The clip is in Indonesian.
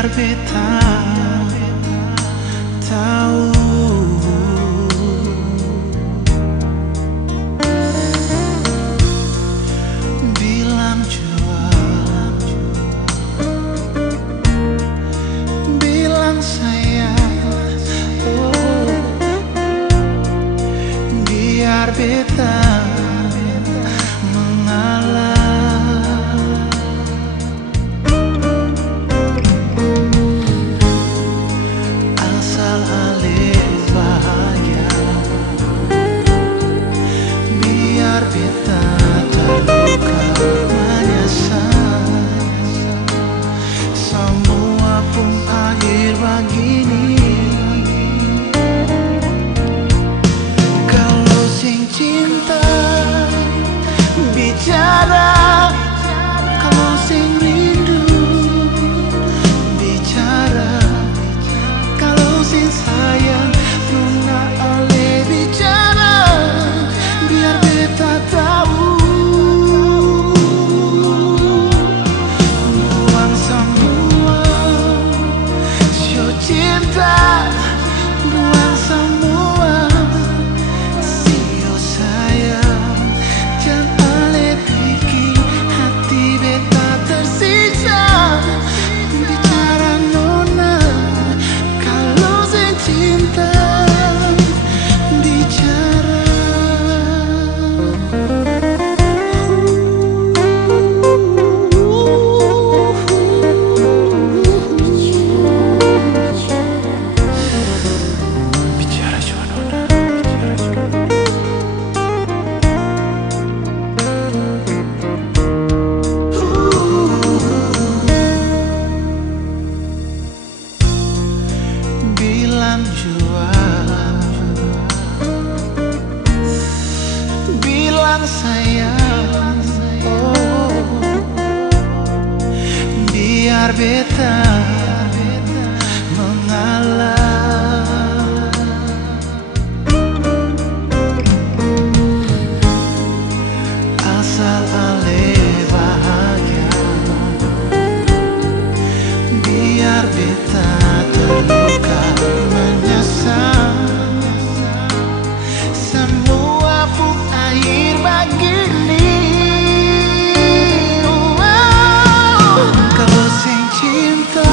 biar beta tahu. Bilang jua, bilang sayang, oh, biar beta mengalah. Asal ale bahagia, biar beta terluka menyesal. Semua pun akhir begini. Kalau sing cinta bicara, kalau sing rindu bicara, kalau sing sayang nuna ale bicara, biar beta tahu. Buang semua sio cinta, buang semua sio sayang. Jangan ale bikin hati beta tersiksa. Bicara nona, kalau sing cinta bicara. Bicara juga nona, bicara juga. Bilang jua, bilang sayang, oh, biar beta mengalah. Asal ale bahagia, biar beta terluka menyesal. Semua pun akhir begini. Wow. Kalau sing cinta